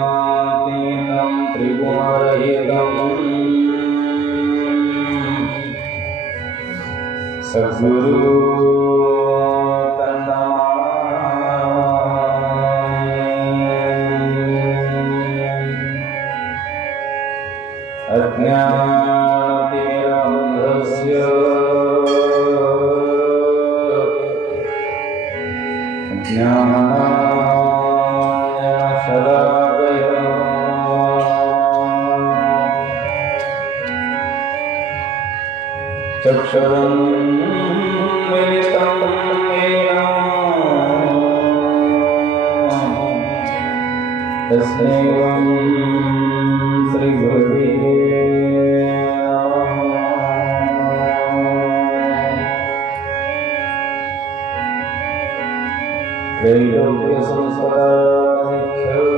भवातीतं त्रिगुणरहितं सद्गुरु अज्ञानतिमिरान्धस्य ज्ञानाञ्जनशलाकया चक्षुरुन्मिलितं येन तस्मै श्रीगुरवे त्रैलोक्यसंसाराख्यो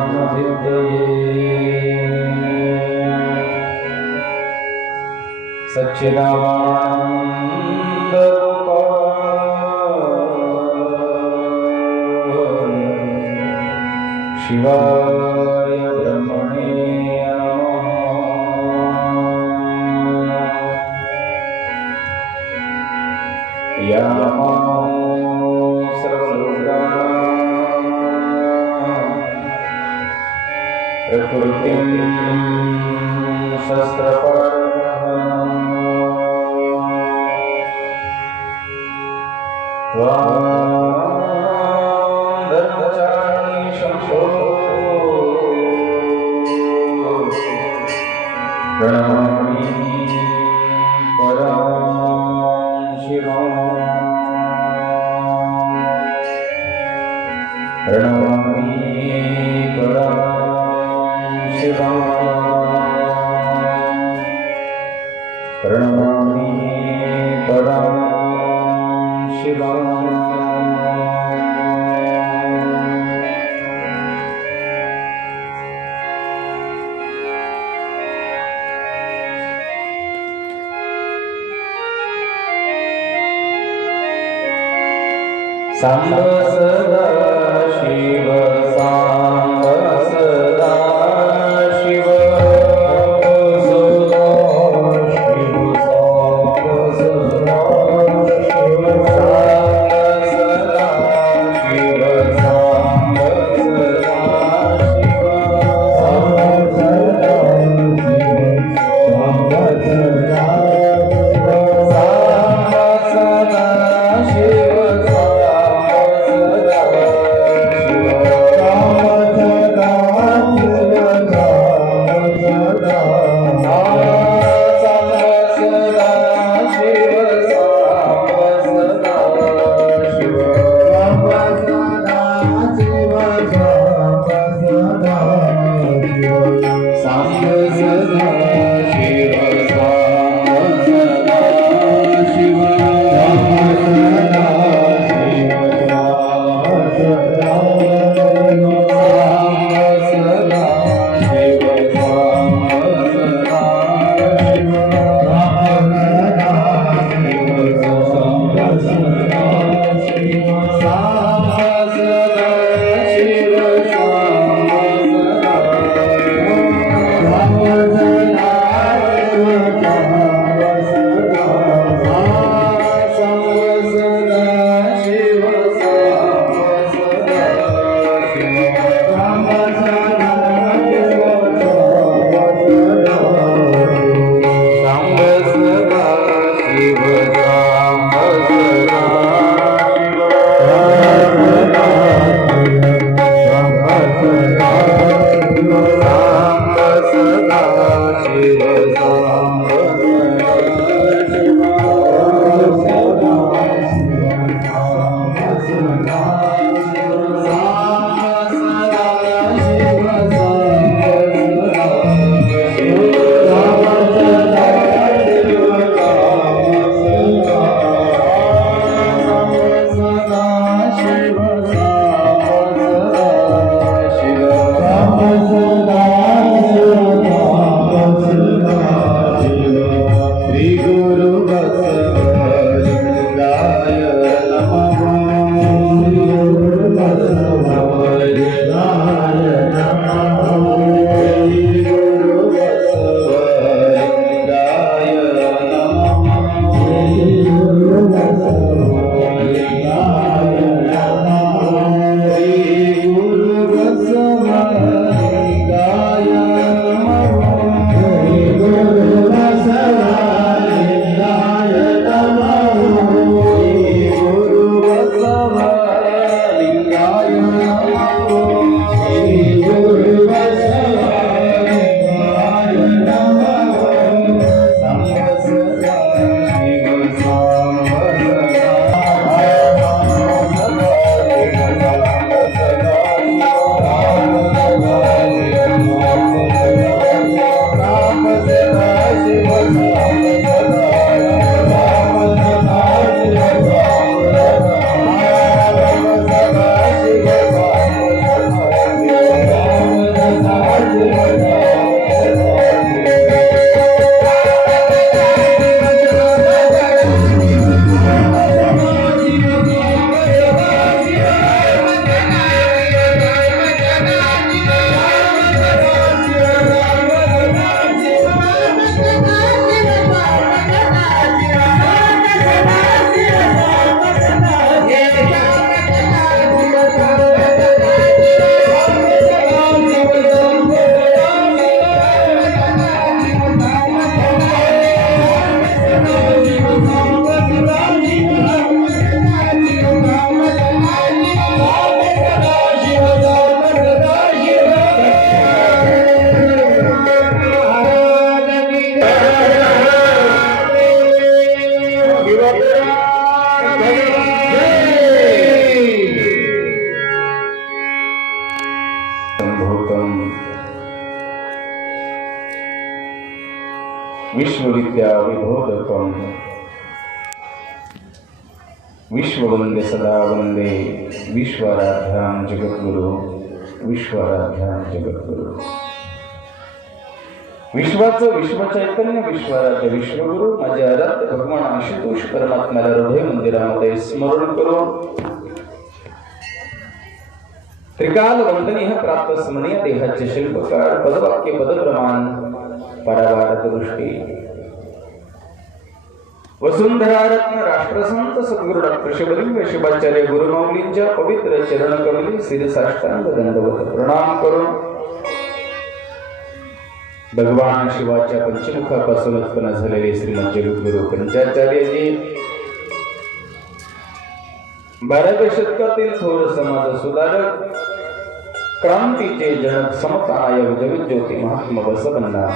समयक्षमभिद्यये सच्चिदानन्दरूपाय शिवाय ब्रह्मणे प्रकृतिं शस्त्रपाणिः धर्मचारिणी शंसो प्रणमामि परं शिवम् प्रणमामि परं शिवम् प्रणमामि परं शिवम् सांब सदा शिव सांब सदा शिव सदा शिव सांब सदा शिव सांब सदा शिव सांब सदा शिव सांब सदा शिव सांब सदा शिव गुरु बसवलिंगाय नमः श्री गुरु बसवलिंगाय नमः श्री गुरु बसवलिंगाय नमः श्री गुरु बसवलिंगाय नमः श्री गुरु बसवलिंगाय विश्वविद्या विबोधकं विश्ववंदे सदा वंदे विश्वाराध्यां जगद्गुरु विश्वाराध्यां जगद्गुरु विश्वाचं विश्वचैतन्य विश्वाराध्य विश्वगुरु माझे आराध्य भगवान आशुतोष परमात्म्याला हृदय मंदिरामध्ये स्मरण करून त्रिकाल वंदनीय प्राप्त स्मरणीय देहाचे शिल्पकार पदवाक्य पदप्रमाण परावार दृष्टी वसुंधरा रत्न राष्ट्रसंत सद्गुरु डॉक्टर शिवलिंग शिवाचार्य गुरुमाऊलींच्या पवित्र चरण कमली शिरसाष्टांग दंडवत प्रणाम करून भगवान शिवाच्या पंचमुखापासून उत्पन्न झालेले श्रीमंत जगद्गुरु पंचाचार्यजी 12व्या शतकातील थोर समाज सुधारक क्रांतीचे जनक समताय जगज्योती महात्मा बसवण्णा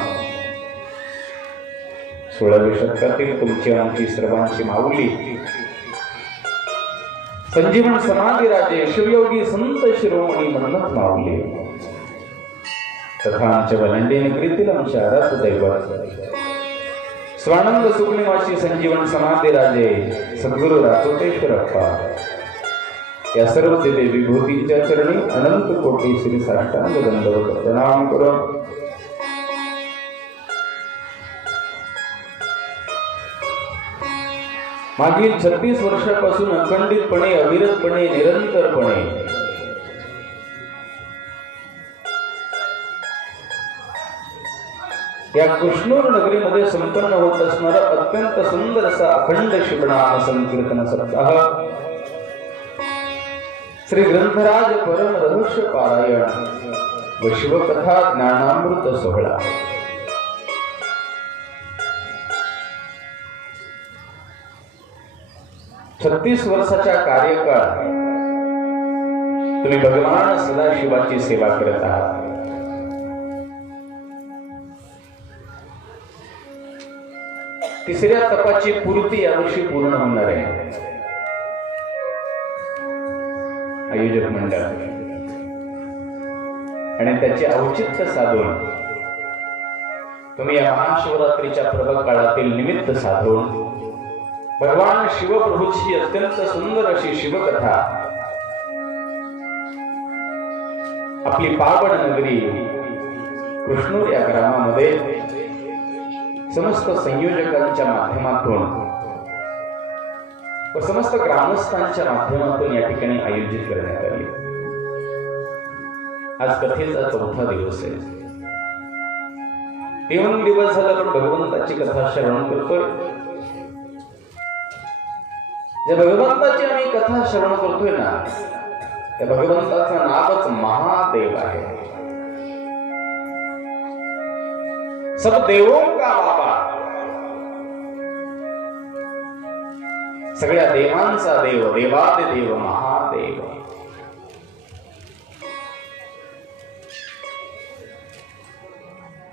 16व्या शतकातील तुमची आमची सर्वांची माऊली संजीवन समाधी राजे शिवयोगी संत शिरोमणी मन्नत माऊली तथा आमच्या वलंडी नगरीतील आमच्या आराध्य दैवत स्वानंद सुखनिवासी संजीवन समाधी राजे सद्गुरु राजोटेश्वरप्पा या सर्व दिव्य विभूतींच्या चरणी अनंत कोटी श्री साष्टांग दंडवत प्रणाम करून मागील 36 वर्षापासून अखंडितपणे अविरतपणे निरंतरपणे या कृष्णूर नगरीमध्ये संपन्न होत असणारा अत्यंत सुंदर असा अखंड शिवनाम संकीर्तन सप्ताह श्री ग्रंथराज परम रहस्य पारायण व शिवकथा ज्ञानामृत सोहळा छत्तीस वर्षाच्या कार्यकाळ तुम्ही भगवान सदाशिवाची सेवा करत आहात. तिसऱ्या तपाची पूर्ती यावर्षी पूर्ण होणार आहे. आयोजक मंडळ आणि त्याचे औचित्य साधून तुम्ही या महाशिवरात्रीच्या प्रभा काळातील निमित्त साधून भगवान शिवप्रभूची अत्यंत सुंदर अशी शिवकथा आपली पावन नगरी कृष्णूर या ग्रामामध्ये समस्त संयोजकांच्या माध्यमातून व समस्त ग्रामस्थांच्या माध्यमातून या ठिकाणी आयोजित करण्यात आली. आज कथेचा 4था दिवस आहे. 3 दिवस झाला पण भगवंताची कथा श्रवण करतोय. ज्या भगवंताची आम्ही कथा श्रवण करतोय ना, त्या भगवंताचं नावच महादेव आहे. सब देवों का बाबा, सगळ्या देवांचा देव, देवादिदेव महादेव.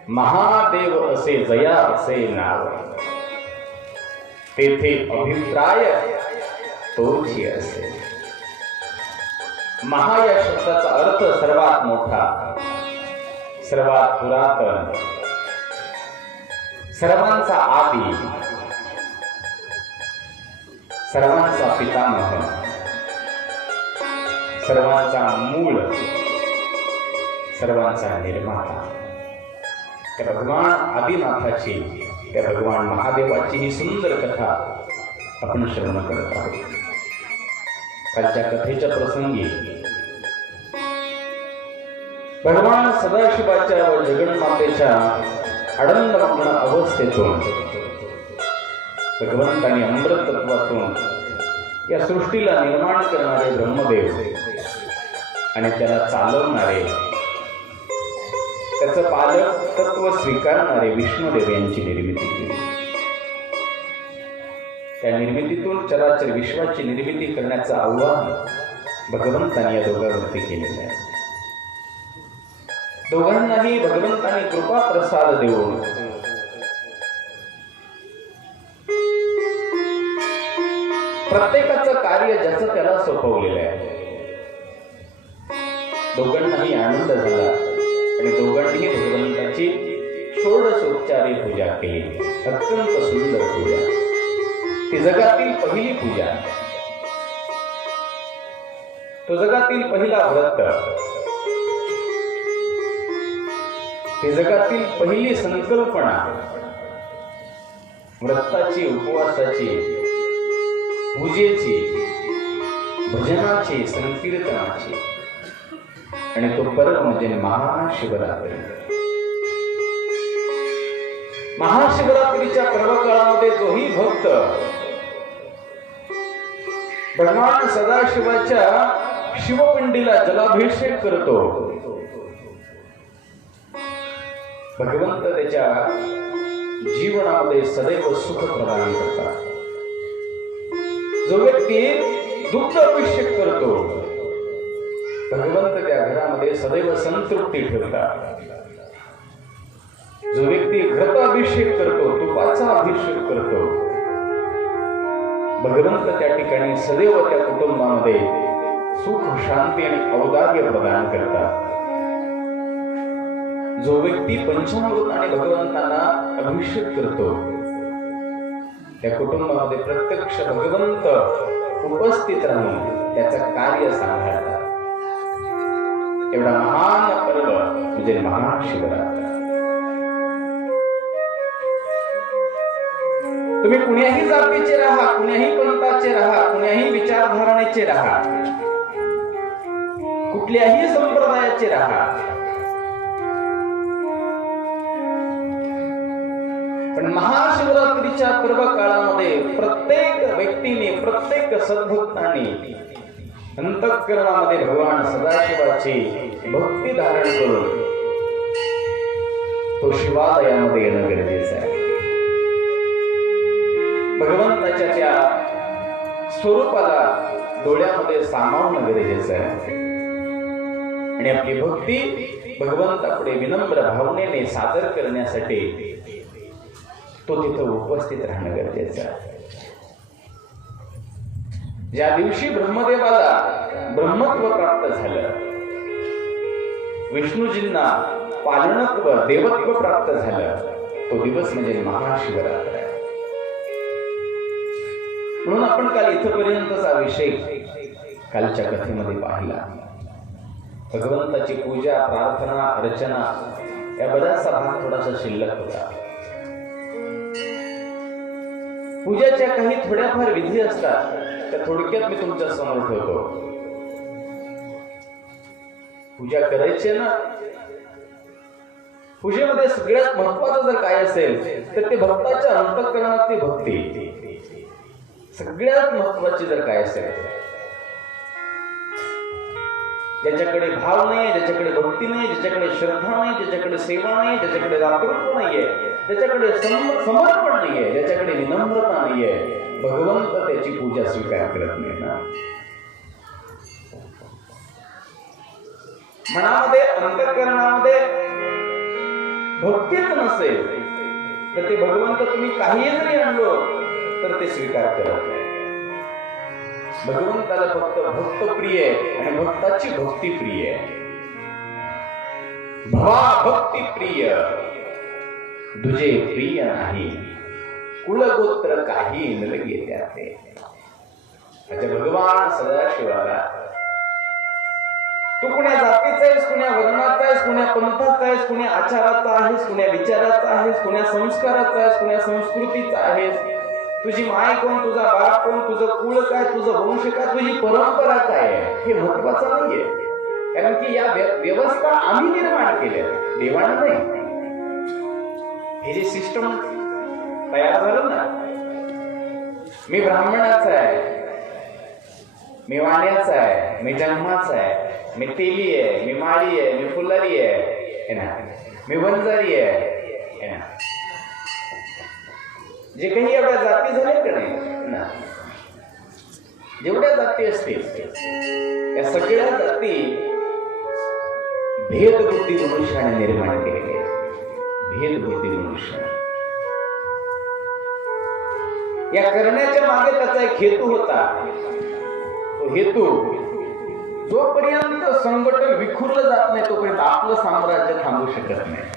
महादेव असे जया असे नाव, तेथे अभिप्राय तोची असे. महा या शब्दाचा अर्थ सर्वात मोठा, सर्वात पुरातन, सर्वांचा आदी, सर्वांचा पितामह, सर्वांचा मूळ, सर्वांचा निर्माता. त्या भगवान आदिनाथाची, त्या भगवान महादेवाची ही सुंदर कथा आपण श्रवण करत आहोत. कालच्या कथेच्या प्रसंगी भगवान सदाशिवाच्या व जगन्मातेच्या आनंदमग्न अवस्थेतून भगवंताने अमृत तत्वातून या सृष्टीला निर्माण करणारे ब्रह्मदेव आणि त्याला चालवणारे, त्याचं पालक तत्व स्वीकारणारे विष्णुदेव यांची निर्मिती केली. त्या निर्मितीतून चराचर विश्वाची निर्मिती करण्याचं आव्हान भगवंताने या दोघांवरती केलेलं आहे. दोघांनाही भगवंताने कृपा प्रसाद देऊन प्रत्येकाचं कार्य ज्याचं त्याला सोपवलेलं आहे. दोघांनाही आनंद झाला आणि दोघांनीही भगवंताची षोडशोपचारी पूजा केली. अत्यंत सुंदर पूजा, ती जगातील पहिली पूजा, तो जगातील पहिला व्रत, ती जगातील पहिली संकल्पना व्रताची, उपवासाची, पूजेची, भजनाची, संकीर्तनाची. आणि तो पर्व म्हणजे महाशिवरात्री. महाशिवरात्रीच्या पर्व काळामध्ये जोही भक्त भगवान सदाशिवाच्या शिवपिंडीला जलाभिषेक करतो, भगवंत त्याच्या जीवनामध्ये सदैव सुख प्रदान करतात. जो व्यक्ती दुग्ध अभिषेक करतो, भगवंत त्या घरामध्ये सदैव संतृप्ती ठेवतात. जो व्यक्ती घृत अभिषेक करतो, तुपाचा अभिषेक करतो, भगवंत त्या ठिकाणी सदैव त्या कुटुंबामध्ये सुख, शांती आणि औदार्य प्रदान करतात. जो व्यक्ती पंचामृताने भगवंतांना अभिषेक करतो, त्या कुटुंबामध्ये प्रत्यक्ष भगवंत उपस्थित राहून त्याचं कार्य सांभाळतात. एवढा महान पर्व म्हणजे महाशिवरात्र. तुम्ही कुण्याही जातीचे राहा, कुण्याही पंथाचे राहा, कुण्याही विचारधारणेचे राहा, कुठल्याही संप्रदायाचे राहा, पण महाशिवरात्रीच्या पर्व काळामध्ये प्रत्येक व्यक्तीने, प्रत्येक सद्भक्ताने अंतःकरणामध्ये भगवान सदाशिवाची भक्ती धारण करून तो शिवालयामध्ये येणं गरजेचं आहे. भगवंताच्या त्या स्वरूपाला डोळ्यामध्ये सामावणं गरजेचं आहे आणि आपली भक्ती भगवंतापुढे विनम्र भावनेने सादर करण्यासाठी तो तिथं उपस्थित राहणं गरजेचं आहे. ज्या दिवशी ब्रह्मदेवाला ब्रह्मत्व प्राप्त झालं, विष्णूजींना पालनत्व, देवत्व प्राप्त झालं, तो दिवस म्हणजे महाशिवरात्र आहे. म्हणून आपण काल इथपर्यंतचा विषय कालच्या कथेमध्ये पाहिला. भगवंताची पूजा, प्रार्थना, अर्चना या बराचसा भाग थोडासा शिल्लक होता. पूजेच्या काही थोड्याफार विधी असतात, त्या थोडक्यात मी तुमच्या समोर ठेवतो. पूजा करायची ना, पूजेमध्ये सगळ्यात महत्वाचं जर काय असेल तर ते भक्ताच्या अंतःकरणातली भक्ती सगळ्यात महत्वाची जर काय असेल. ज्याच्याकडे भाव नाही, ज्याच्याकडे भक्ती नाही, ज्याच्याकडे श्रद्धा नाही, ज्याच्याकडे सेवा नाही, ज्याच्याकडे दातृत्व नाहीये, ज्याच्याकडे समर्पण नाहीये, ज्याच्याकडे विनम्रता नाहीये, भगवंत त्याची पूजा स्वीकार करत नाही ना. मनामध्ये अंतःकरणामध्ये भक्तीच नसेल तर ते भगवंत तुम्ही काही जरी आणलो तर ते स्वीकार करत नाही. भगवंताला फक्त भक्त प्रिय आहे आणि भक्ताची भक्ती प्रिय आहे. भवा भक्ती प्रिय तुझे प्रिय नाही, कुलगोत्र काही नलगे त्याते. म्हणजे भगवान सदाशिवाला तू कुण्या जातीचा आहेस, कुण्या वर्णाचा आहेस, कुण्या पंथाचा आहेस, कुण्या आचाराचा आहेस, कुण्या विचाराचा आहेस, कुण्या संस्काराचा आहेस, कुण्या संस्कृतीचा आहेस, तुझी माय कोण, तुझा बाप कोण, तुझं कुळ काय, तुझं वंश काय, तुझी परंपरा काय आहे हे महत्वाचं नाहीये. कारण की या व्यवस्था आम्ही निर्माण केल्या, देवानं नाही. हे जे सिस्टम तयार झालं ना, मी ब्राह्मणाचा आहे, मी वाण्याचा आहे, मी जन्माचा आहे, मी तेली आहे, मी माळी आहे, मी फुलारी आहे ना, मी वंजारी आहे ना. जे काही एवढ्या जाती झाल्या का नाही ना, जेवढ्या जाती असतील या सगळ्या जाती भेदबुद्धी मनुष्याने निर्माण केलेली आहे. भेदबुद्धी मनुष्याने या करण्याच्या मागे त्याचा एक हेतू होता. तो हेतू जोपर्यंत संघटन विखुरलं जात नाही तोपर्यंत आपलं साम्राज्य थांबू शकत नाही.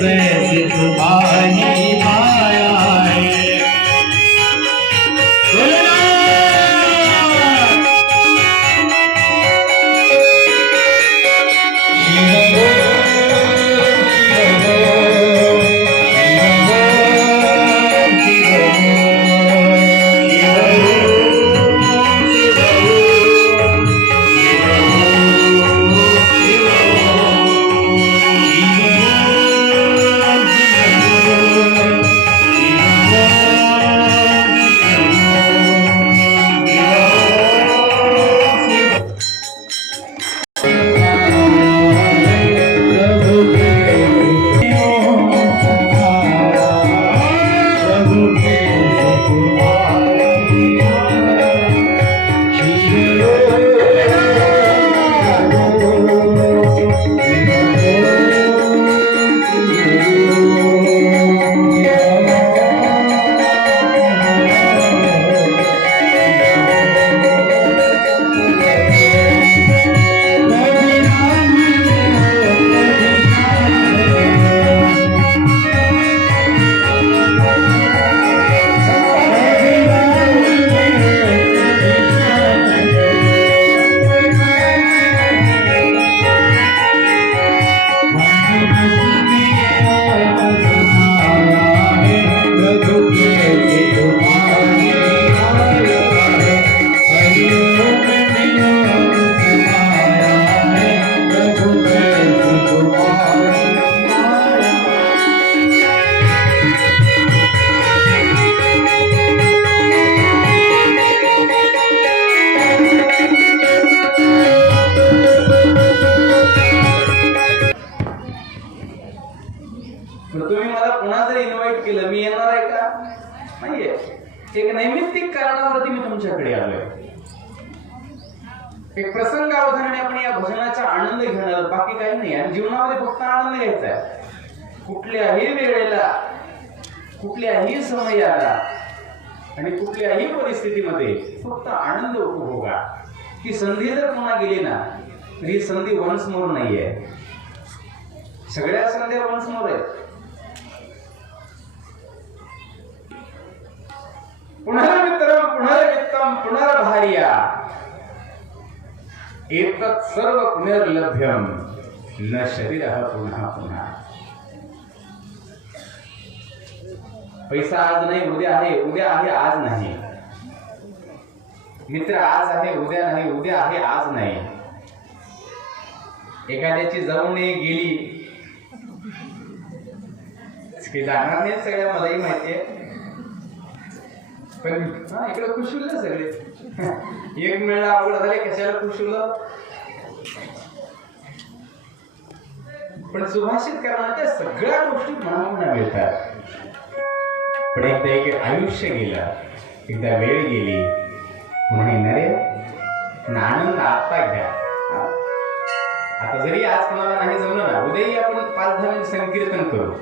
कैसे तुम्हारी माया है। तुम्ही मला पुन्हा जर इन्व्हाइट केलं, मी येणार आहे का? नाहीये. एक नैमित्तिक कारणावरती मी तुमच्याकडे आलोय. एक प्रसंगावधानाने आपण या भजनाचा आनंद घेणार, बाकी काही नाही. आणि जीवनामध्ये फक्त आनंद घ्यायचा आहे. कुठल्याही वेळेला, कुठल्याही समयाला आणि कुठल्याही परिस्थितीमध्ये फक्त आनंद उपभोगा. ही संधी जर पुन्हा गेली ना, तर ही संधी वन्स मोर नाहीये. सगळ्या संध्या वन्स मोर आहेत. पुनर्मित्रम पुनर्वित्तम पुनर्भार्या एतत् सर्व पुनर्लभ्यम न शरीरः पुन्हा पुन्हा. पैसा आज नाही उद्या आहे, उद्या आहे आज नाही. मित्र आज आहे उद्या नाही, उद्या आहे आज नाही. एखाद्याची जाऊन गेली जाणार नाही, सगळ्या मलाही माहितीये. पण इकडे खुशुल सगळे. एक मिळणं अवघड झाले, कशाला खुशुल. पण सुभाषित करण्याच्या सगळ्या गोष्टी मनामना मिळतात. पण एकदा एक आयुष्य गेलं, एकदा वेळ गेली, पुन्हा येणार आहे. आनंद आता घ्या. आता जरी आज कोणाला नाही जमलं ना, उद्याही आपण 5-10 मिनिट संकीर्तन करू.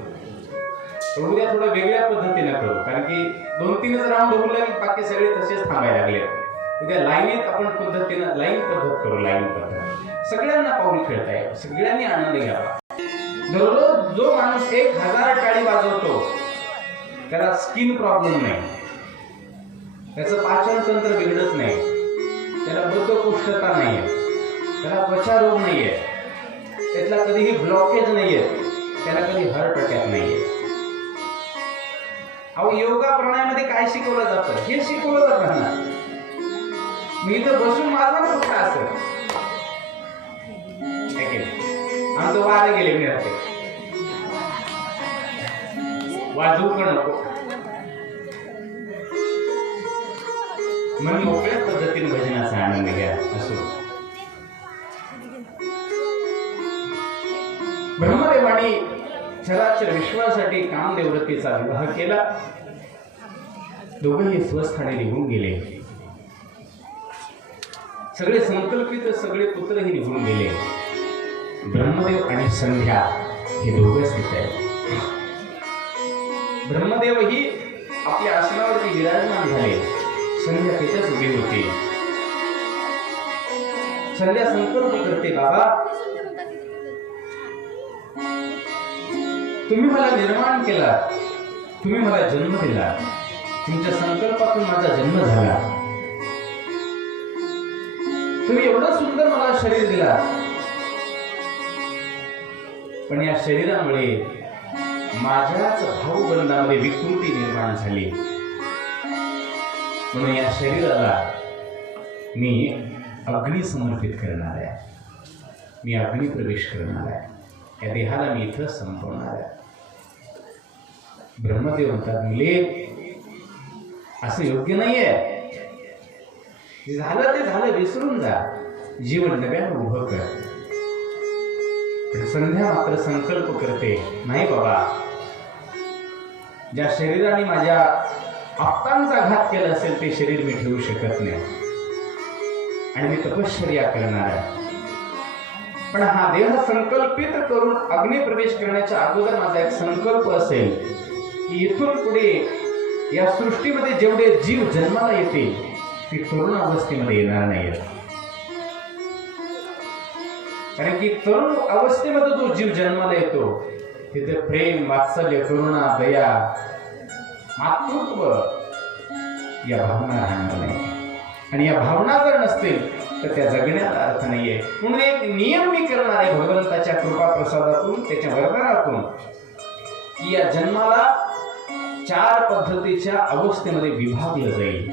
उद्या थोडं वेगळ्या पद्धतीने करू, कारण की 2-3च राऊंड होऊ लागले, बाकी सगळे तसेच थांबायला लागले. उद्या लाईनीत आपण पद्धतीनं लाईन पद्धत करू. लाईन पद्धत सगळ्यांना पाऊल खेळता येईल, सगळ्यांनी आनंद घ्यावा. दररोज जो माणूस 1000 टाळी वाजवतो त्याला स्किन प्रॉब्लेम नाही, त्याचं पाचन तंत्र बिघडत नाही, त्याला बद्धकोष्ठता नाहीये, त्याला त्वचा रोग नाहीये, त्याला कधीही ब्लॉकेज नाहीये, त्याला कधी हार्ट अटॅक नाहीये. अहो, योगा प्रणायामध्ये काय शिकवलं जातं हे शिकवलं जातं ना. मी इथं बसून माझा फक्त असं आमचं वारे गेले, मी राहते वाजवू का नको. मन मोकळ्या पद्धतीने भजनाचा आनंद घ्या. असो ब्रह्मदेवाने चराचर विश्वासाठी कामदेवरतीचा विवाह केला. दोघेही स्वस्थाने निघून गेले. सगळे संकल्पित सगळे पुत्रही निघून गेले. ब्रह्मदेव आणि संध्या हे दोघेच तिथे. ब्रह्मदेव ही आपल्या आसनावरती विराजमान झाले. संध्या तिथेच उभी होती. संध्या संकल्प करते, बाबा तुम्ही मला निर्माण केला, तुम्ही मला जन्म दिला, तुमच्या संकल्पातून माझा जन्म झाला, तुम्ही एवढं सुंदर मला शरीर दिला, पण या शरीरामुळे माझ्याच भावबंधामध्ये विकृती निर्माण झाली, म्हणून या शरीराला मी अग्नी समर्पित करणार आहे, मी अग्नी प्रवेश करणार आहे, या देहाला मी इथं संपवणार आहे. ब्रह्मदेव म्हणतात, मुले असं योग्य नाहीये, झालं ते झालं, विसरून जा, जीवन नव्यानं उभं कर. पण संध्या मात्र संकल्प करते, नाही बाबा, ज्या शरीराने माझ्या आप्तांचा घात केला असेल ते शरीर मी ठेवू शकत नाही आणि मी तपश्चर्या करणार आहे. पण हा देह संकल्पित करून अग्निप्रवेश करण्याच्या अगोदर माझा एक संकल्प असेल की इथून पुढे या सृष्टीमध्ये जेवढे जीव जन्माला येतील ती तरुण अवस्थेमध्ये येणार नाहीत. कारण की तरुण अवस्थेमध्ये जो जीव जन्माला येतो तिथे प्रेम, वात्सल्य, करुणा, दया, मातृत्व या भावना राहणार नाही. आणि या भावना जर नसतील तर त्या जगण्याचा अर्थ नाहीये. म्हणून एक नियम मी करणार आहे भगवंताच्या कृपा प्रसादातून, त्याच्या वरदानातून, की या जन्माला 4 पद्धतीच्या अवस्थेमध्ये विभागलं जाईल.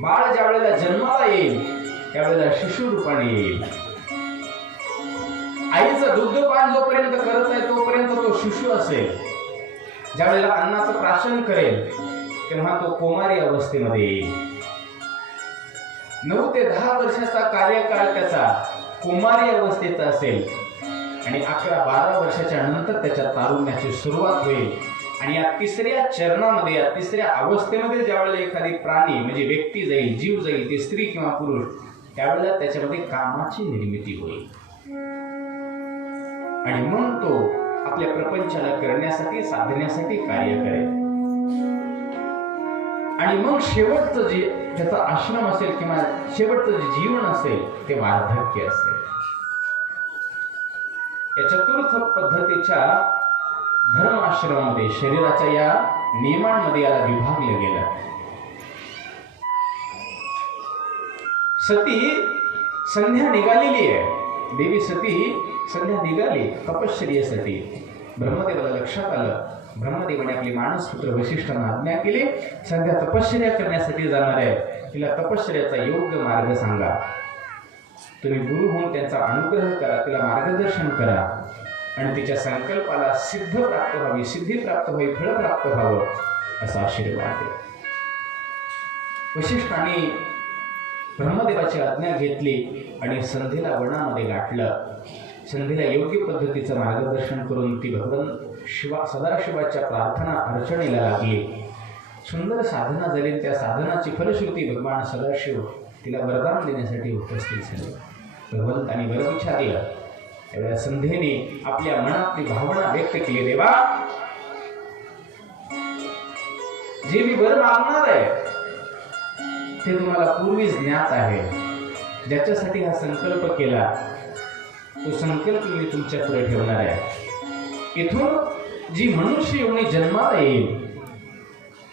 बाळ ज्या वेळेला जन्माला येईल त्यावेळेला शिशु रूपाने येईल. आईचं दुग्धपान जोपर्यंत करत आहे तोपर्यंत तो शिशु असेल. ज्या वेळेला अन्नाचं प्राशन करेल तेव्हा तो कुमारी अवस्थेमध्ये येईल. 9 ते 10 वर्षाचा कार्यकाळ त्याचा कुमारी अवस्थेचा असेल आणि 11-12 वर्षाच्या नंतर त्याच्या तारुण्याची सुरुवात होईल. आणि या तिसऱ्या चरणामध्ये, या तिसऱ्या अवस्थेमध्ये ज्यावेळेला एखादी प्राणी म्हणजे व्यक्ती जाईल, जीव जाईल, ती स्त्री किंवा पुरुष, त्यावेळेला त्याच्यामध्ये कामाची निर्मिती होईल. आणि मग तो आपल्या प्रपंचाला करण्यासाठी, साधण्यासाठी कार्य करेल. आणि मग शेवटचं जे त्याचा आश्रम असेल किंवा शेवटचं जे जीवन असेल ते वार्धक्य असेल. या चतुर्थ पद्धतीच्या धर्म आश्रमामध्ये शरीराच्या या नियमांमध्ये याला विभागलं गेलं. सती संध्या निघालेली आहे, देवी सती संध्या निघाली तपश्चर्येसाठी. ब्रह्मदेवाला लक्षात आलं, ब्रह्मदेवाने आपली मानसपुत्र वशिष्ठांना आज्ञा केली, संध्या तपश्चर्या करण्यासाठी जाणार आहे, तिला तपश्चर्याचा योग्य मार्ग सांगा. तुम्ही गुरु होऊन त्यांचा अनुग्रह करा, तिला मार्गदर्शन करा आणि तिच्या संकल्पाला सिद्ध प्राप्त व्हावी, सिद्धी प्राप्त व्हावी, फळ प्राप्त व्हावं असा आशीर्वाद द्या. वशिष्ठांनी ब्रह्मदेवाची आज्ञा घेतली आणि संधीला वनामध्ये गाठलं. संधीला योग्य पद्धतीचं मार्गदर्शन करून ती भगवान सदाशिवाच्या प्रार्थना अर्चनेला लागली. सुंदर साधना झाली. त्या साधनाची फलश्रुती भगवान सदाशिव तिला वरदान देण्यासाठी उपस्थित झाले. भगवंतांनी वर विचारलं. त्यावेळेला संधीने आपल्या मनातली भावना व्यक्त केली, देवा, जे मी वर मागणार आहे ते तुम्हाला पूर्वीच ज्ञात आहे. ज्याच्यासाठी हा संकल्प केला तो संकल्प मी तुमच्या पुढे ठेवणार आहे. इथून जी मनुष्य योनी जन्माला येईल,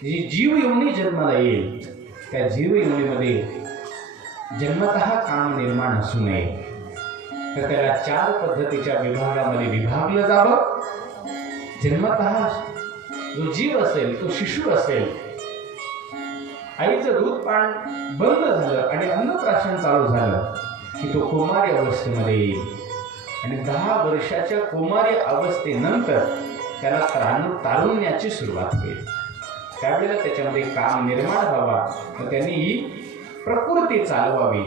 जी जीव योनी जन्माला येईल, त्या जीव योनीमध्ये जन्मतः काम निर्माण असू नये, तर त्याला 4 पद्धतीच्या विभागामध्ये विभागलं जावं. जन्मतः जो जीव असेल तो शिशु असेल, आईचं दूध पान बंद झालं आणि अन्नप्राशन चालू झालं की तो कुमारी अवस्थेमध्ये येईल. आणि 10 वर्षाच्या कुमारी अवस्थेनंतर त्याला तारुण्याची सुरुवात होईल. त्यावेळेला त्याच्यामध्ये काम निर्माण व्हावा व त्यांनी ही प्रकृती चालवावी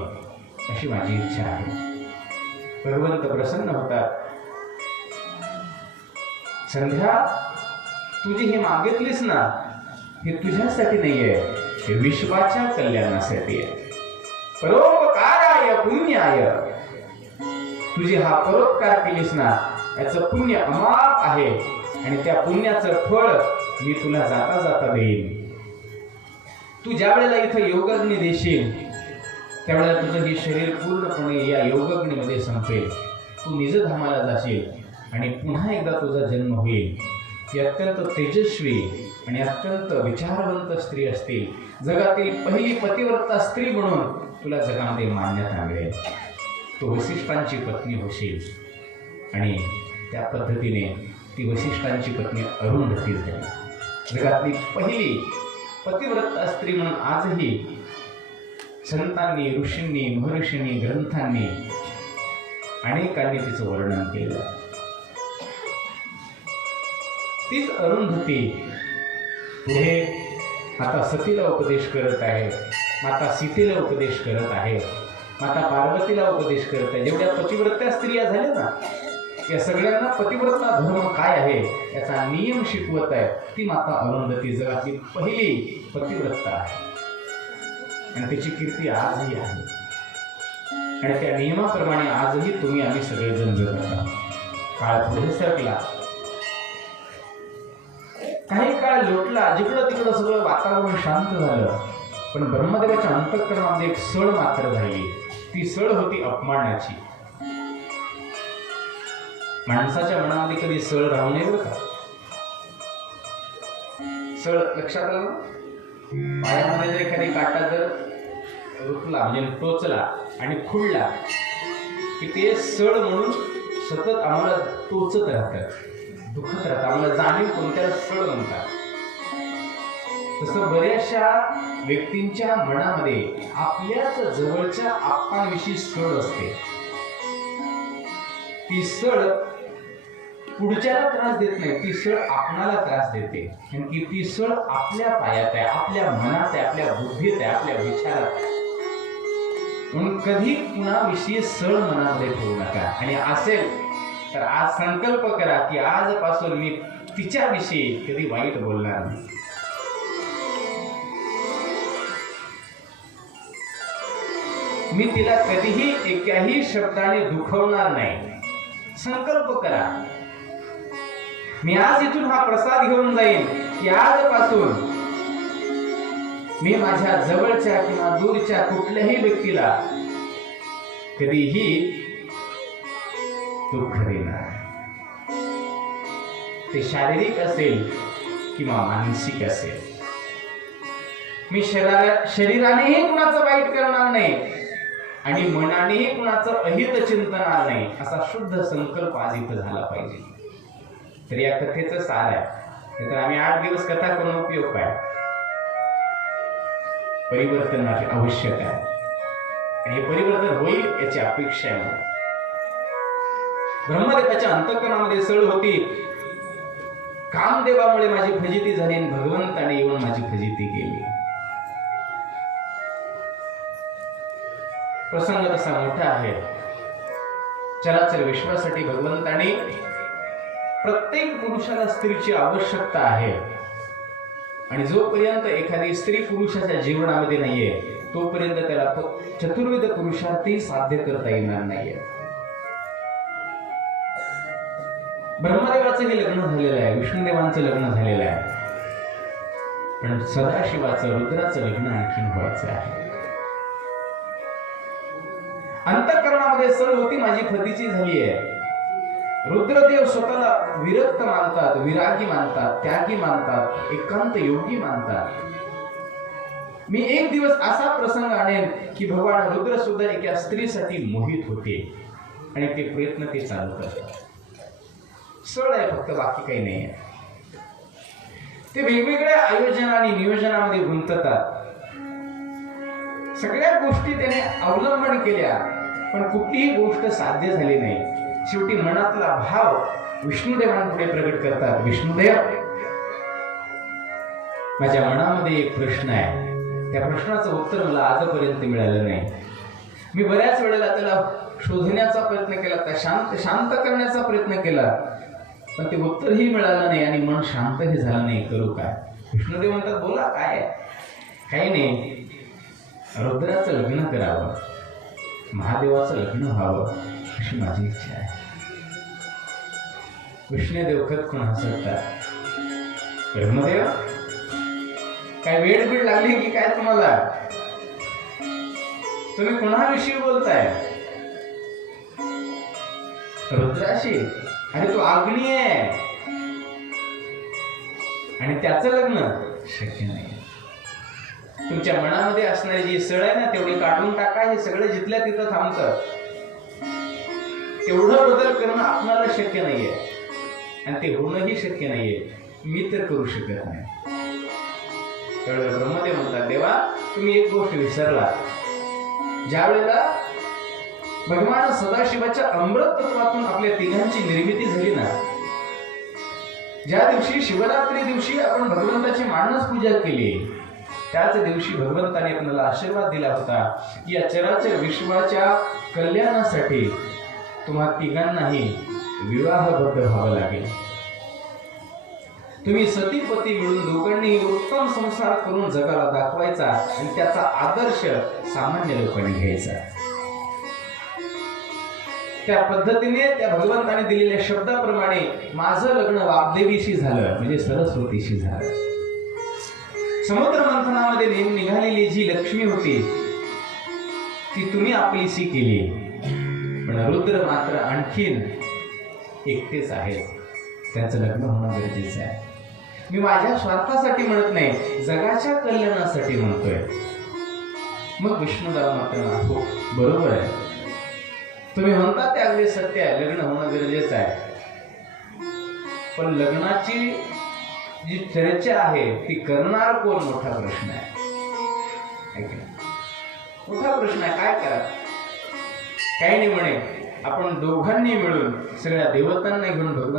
अशी माझी इच्छा आहे. भगवंत प्रसन्न होतात. संध्या, तुझी हे मागितलीस ना, हे तुझ्यासाठी नाहीये, हे विश्वाच्या कल्याणासाठी आहे. परोपकाराय पुण्याय, तुझी हा परोपकार केलीस ना, याचं पुण्य अमाप आहे आणि त्या पुण्याचं फळ मी तुला जाता जाता देईन. तू ज्या वेळेला इथं योगाग्नी देशील त्यावेळेला तुझं हे शरीर पूर्णपणे या योगाग्नीमध्ये संपेल. तू निजधामाला जाशील आणि पुन्हा एकदा तुझा जन्म होईल, ती अत्यंत तेजस्वी आणि अत्यंत विचारवंत स्त्री असतील, जगातील पहिली पतिव्रता स्त्री म्हणून तुला जगामध्ये मान्यता मिळेल. तू वसिष्ठांची पत्नी होशील. आणि त्या पद्धतीने ती वसिष्ठांची पत्नी अरुंधती झाली. जगातली पहिली पतिव्रता स्त्री म्हणून आजही संतांनी, ऋषींनी, महर्षींनी, ग्रंथांनी अनेकांनी तिचं वर्णन केलं. तीच अरुंधती पुढे आता सतीला उपदेश करत आहे, माता सीतेला उपदेश करत आहे, माता पार्वतीला उपदेश करत आहे. जेवढ्या पतिव्रत्या स्त्रिया झाल्या ना, या सगळ्यांना पतिव्रता धर्म काय आहे याचा नियम शिकवत आहे ती माता अरुंधती. जगातली पहिली पतिव्रता आहे आणि त्याची कीर्ती आजही आहे. आणि त्या नियमाप्रमाणे आजही तुम्ही आम्ही सगळेजण जगत आहोत. काळ पुढे सरकला, काही काळ लोटला, जिकडं तिकडं सगळं वातावरण शांत झालं. पण ब्रह्मदेवाच्या अंतःकरणामध्ये एक सळ मात्र झाली. ती सळ होती अपमानाची. माणसाच्या मनामध्ये कधी सळ राहू नये बरं का. सळ लक्षात आलं ना? पायामध्ये जर एखादी काटा जर रुतला म्हणजे टोचला आणि खुडला की ते सळ म्हणून सतत आम्हाला टोचत राहतात, दुखत राहतात, आम्हाला जाणीव कोणत्या सळ म्हणतात. तसं बऱ्याचशा व्यक्तींच्या मनामध्ये आपल्याच जवळच्या आप्पांविषयी सळ असते. ती सळ पुढच्याला त्रास देत नाही, ती सळ आपणाला त्रास देते. कारण ती सळ आपल्या पायात आहे, आपल्या मनात आहे, आपल्या बुद्धीत आहे, आपल्या विचारात आहे. म्हणून कधी कुणाविषयी सळ मनामध्ये ठेवू नका. आणि असेल तर आज संकल्प करा की आजपासून मी तिच्याविषयी कधी वाईट बोलणार नाही. मी तिला कधीही एकाही शब्दाने दुखवणार नाही. संकल्प करा. मी आज इथून हा प्रसाद घेऊन जाईन की आजपासून मी माझ्या जवळच्या किंवा दूरच्या कुठल्याही व्यक्तीला कधीही दुःख देणार, ते शारीरिक असेल किंवा मानसिक असेल. मी शरीरानेही कुणाचं वाईट करणार नाही आणि मनानेही कुणाचं अहित चिंतणार नाही. असा शुद्ध संकल्प आज इथं झाला पाहिजे. तर या कथेचं सार आहे. तर आम्ही 8 दिवस कथा करून उपयोग काय? परिवर्तन आवश्यक आहे आणि हे परिवर्तन होईल याची अपेक्षा आहे. ब्रह्मदेवाच्या अंतःकरणामध्ये सळ होती. कामदेवामुळे माझी फजिती झाली आणि भगवंताने येऊन माझी फजिती केली. प्रसंग तसा मोठा आहे. चराचर विश्वासाठी भगवंताने प्रत्येक पुरुषाला स्त्रीची आवश्यकता आहे. आणि जोपर्यंत एखादी स्त्री पुरुषाच्या जीवनामध्ये नाहीये तोपर्यंत त्याला चतुर्विध पुरुषार्थी साध्य करता येणार नाहीये. ब्रह्मदेवाचं हे लग्न झालेलं आहे, विष्णुदेवांचं लग्न झालेलं आहे, पण सदाशिवाचं, रुद्राचं लग्न आणखीन व्हायचं आहे. अंतःकरणामध्ये सळ होती, माझी फजिती झाली आहे. रुद्रदेव स्वतःला विरक्त मानतात, विरागी मानतात, त्यागी मानतात, एकांत योगी मानतात. मी एक दिवस असा प्रसंग आणेन की भगवान रुद्र सुद्धा एका स्त्रीसाठी मोहित होते आणि ते प्रयत्न ते चालू करतात. सळ आहे फक्त, बाकी काही नाही आहे. ते वेगवेगळ्या आयोजन आणि नियोजनामध्ये गुंततात. सगळ्या गोष्टी त्याने अवलंबन केल्या पण कुठलीही गोष्ट साध्य झाली नाही. शेवटी मनातला भाव विष्णुदेवांपुढे प्रकट करतात. विष्णुदेव, माझ्या मनामध्ये एक प्रश्न आहे, त्या प्रश्नाचं उत्तर मला आजपर्यंत मिळालं नाही. मी बऱ्याच वेळेला त्याला शोधण्याचा प्रयत्न केला, त्या शांत करण्याचा प्रयत्न केला, पण ते उत्तरही मिळालं नाही आणि मन शांतही झालं नाही. करू काय? विष्णुदेव म्हणतात, बोला काय? काही नाही, रुद्राचं लग्न करावं, महादेवाचं लग्न व्हावं अशी माझी इच्छा आहे. विष्णुदेव खतखून हसतात. ब्रह्मदेव, काय वेळ बीड लागली की काय तुम्हाला? तुम्ही कोणाविषयी बोलताय? रुद्राशी? आणि तो अग्नी आहे आणि त्याचं लग्न शक्य नाही. तुमच्या मनामध्ये असणारी जी सळ आहे ना तेवढी काढून टाका. हे सगळं जिथल्या तिथं थांबतं. तेवढं बदल करणं आपणाला शक्य नाहीये आणि ते होणंही शक्य नाहीये. मी तर करू शकत नाही. त्यावेळेला ब्रह्मदेव म्हणतात, देवा तुम्ही एक गोष्ट विसरला. ज्या वेळेला भगवान सदाशिवाच्या अमृत तत्वातून आपल्या तिघांची निर्मिती झाली ना, ज्या दिवशी शिवरात्री दिवशी आपण भगवंताची मानस पूजा केली, त्याच दिवशी भगवंताने आपल्याला आशीर्वाद दिला होता की या चराचर विश्वाच्या कल्याणासाठी तुम्हा तिघांनाही विवाहबद्ध व्हावं लागेल. तुम्ही सतीपती मिळून दोघांनीही उत्तम संसार करून जगाला दाखवायचा आणि त्याचा आदर्श सामान्य लोकांनी घ्यायचा. त्या पद्धतीने त्या भगवंताने दिलेल्या शब्दाप्रमाणे माझं लग्न वाग्देवीशी झालं, म्हणजे सरस्वतीशी झालं. समुद्र मंथनामध्ये निघालेली जी लक्ष्मी होती ती तुम्ही आपलीशी केली, पण रुद्र मात्र आणखीन एकटेच आहेत. त्यांचं लग्न होणं गरजेचं आहे. मी माझ्या स्वार्थासाठी म्हणत नाही, जगाच्या कल्याणासाठी म्हणतोय. मग विष्णुदाव मात्र हो बरोबर आहे, तुम्ही म्हणता ते अगदी सत्य आहे, लग्न होणं गरजेचं आहे. पण लग्नाची जी चर्चा आहे ती करणार कोण मोठा प्रश्न आहे. मोठा प्रश्न आहे. काय करा काही नाही म्हणे, आपण दोघांनी मिळून सगळ्या देवतांना घेऊन भगवान